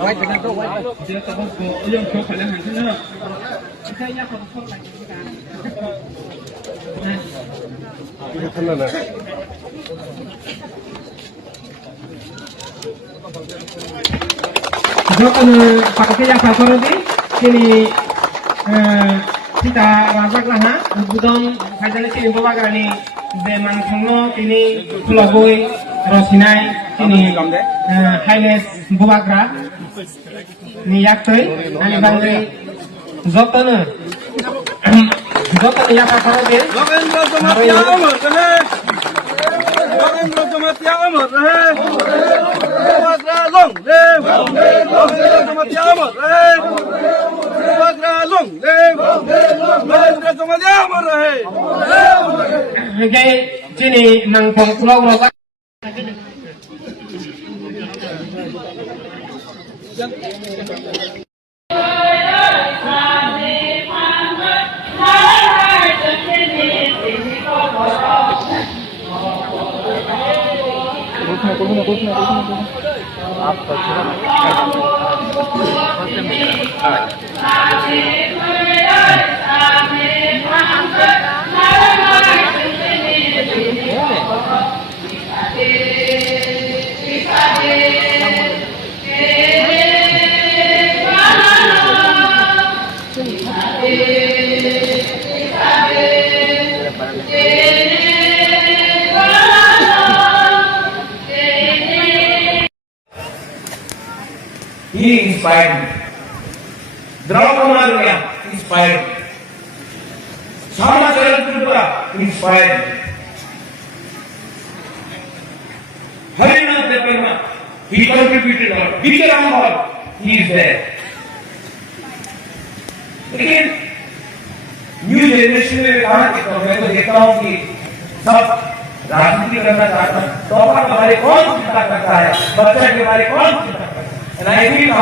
Quay cái này quay. Chưa có có yêu cầu phải là hàng thế nữa. Cái nhá không lại cái cả. 이게 탐나네. Jokono pakai yang favoriti kini kita rajak lah ha budon kajale kini bawagrani beman khongno kini kulaboi rosinai kini highness bawagra ni yaktoi ani bangri jokono yang favoriti Logendra Jamatia Amar Rahe Bawagra Long Lev Logendra Jamatia Amar Rahe Bawagra Long Lev Logendra Jamatia Amar Rahe Cái sini nang pong pulau pulau He inspired me. Draupadi Murmu inspired me. Shama Tripura inspired me. Harinath Deparma, he contributed a lot. Vikram Rambal, he is there. Again, new generation में कहा कि मैं तो देखता हूँ कि सब राजनीति करना चाहता है। तो हमारे कौन चिंता करता है? बच्चे के बारे कौन चिंता करता है? And I feel